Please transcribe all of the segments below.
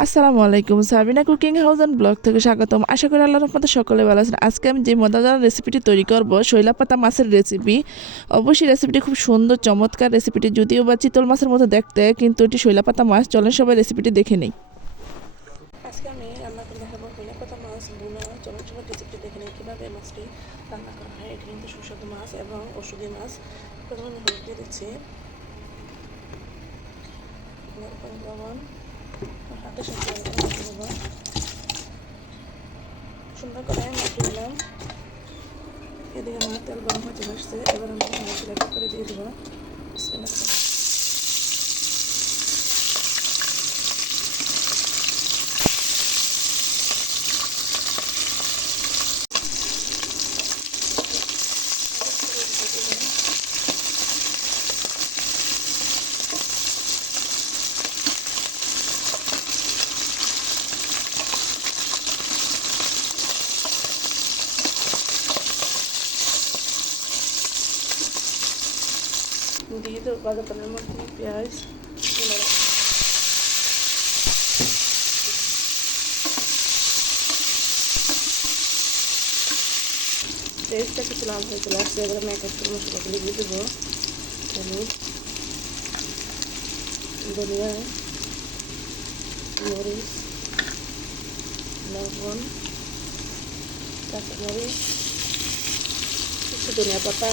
আসসালামু আলাইকুম, Sabina cooking house and blog থেকে স্বাগতম। আশা করি আল্লাহর রহমতে সকলে ভালো আছেন। আজকে আমি যে মজাদার রেসিপিটি তৈরি করব, শৈলা পাতা মাছের রেসিপি। অবশ্যই রেসিপিটি খুব সুন্দর, চমৎকার রেসিপিটি, যদিও বা চিতল মাছের মতো দেখতে, কিন্তু এটি শৈলা পাতা মাছ। চলেন সবাই রেসিপিটি দেখে নেই। আজকে আমি রান্না করে দেখাবো শৈলা পাতা মাছ ভুনা। চলুন সবাই রেসিপিটি দেখে নিই কীভাবে মাছটি রান্না করা হয়। এটি কিন্তু সুস্বাদু মাছ এবং ওষুধি মাছ। প্রথমে আমি হলুদ দিয়ে দিচ্ছি, লবণ, হাতের সাথে মাখিয়ে দেবো। সুন্দর করে মাখিয়ে দিলাম। এদিকে আমার তেল গরম হয়ে চলে আসছে। এবার আমি মশলাটা করে দিয়ে দেবো। দিয়ে দেবো বাজারের মধ্যে পেঁয়াজ, পেঁয়াজটা কিছু লাল হয়ে চলে আসছে। এবার আমি এক এক করে মশলাগুলো দিয়ে দেবো। হলুদ, ধনিয়া, মরিচ, লবণ, কাঁচামরিচ, কিছু ধনিয়া পাতা,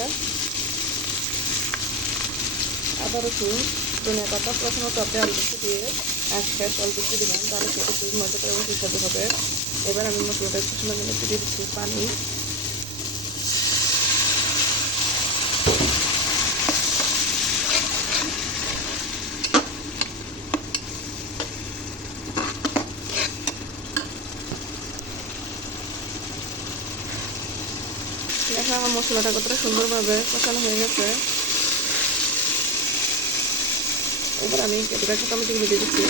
আদা রসুন, ধনিয়া পাতা। প্রথমত আপনি অল্প একটু দিয়ে শেষ অল্প একটু দিলাম, তাহলে সেটা খুব মজা করে এবং সুস্বাদু হবে। এবার আমি মশলাটা একটু সময় জন্য একটু দিয়ে দিচ্ছি পানি। দেখো আমার মশলাটা কতটা সুন্দরভাবে কষানো হয়ে গেছে। এবার আমি কেটে রাখা টমেটোগুলো দিয়ে দিচ্ছি।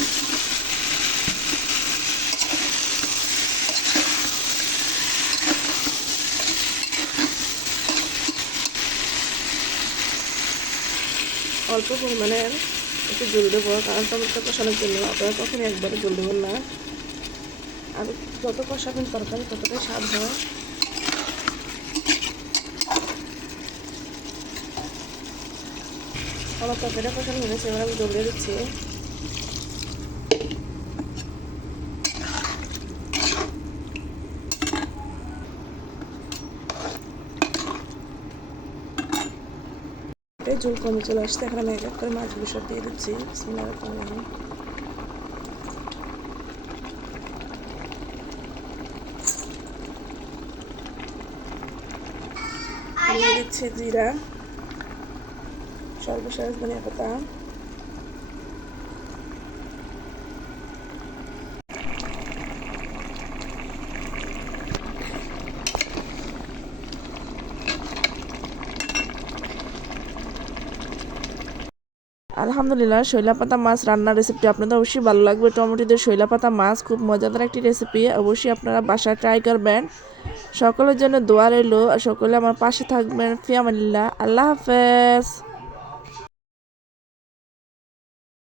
অল্প পরিমাণের একটু জল দেবো, কারণ টমেটো কষানোর জন্য। আপনারা কখনই একবারে জল দেবেন না। আর যত কষাবেন তরকারি ততটাই স্বাদ হয়। আমার তরকারিটা কষানো হয়ে গেছে। এবার আমি জল দিয়ে দিচ্ছি। জল কমে চলে আসছে। এখন আমি এক এক করে মাছগুলো সব দিয়ে দিচ্ছি। বিসমিল্লাহির রহমানির রহিম। দিয়ে দিচ্ছি জিরা, সর্বশেষ ধনিয়া পাতা। আলহামদুলিল্লাহ, শৈলা পাতা মাছ রান্নার রেসিপিটি আপনাদের অবশ্যই ভালো লাগবে। টমেটো দিয়ে শৈলা পাতা মাছ খুব মজাদার একটি রেসিপি। অবশ্যই আপনারা বাসায় ট্রাই করবেন। সকলের জন্য দোয়া রইল। সকলে আমার পাশে থাকবেন। ফি আমানিল্লাহ। আল্লাহ হাফেজ।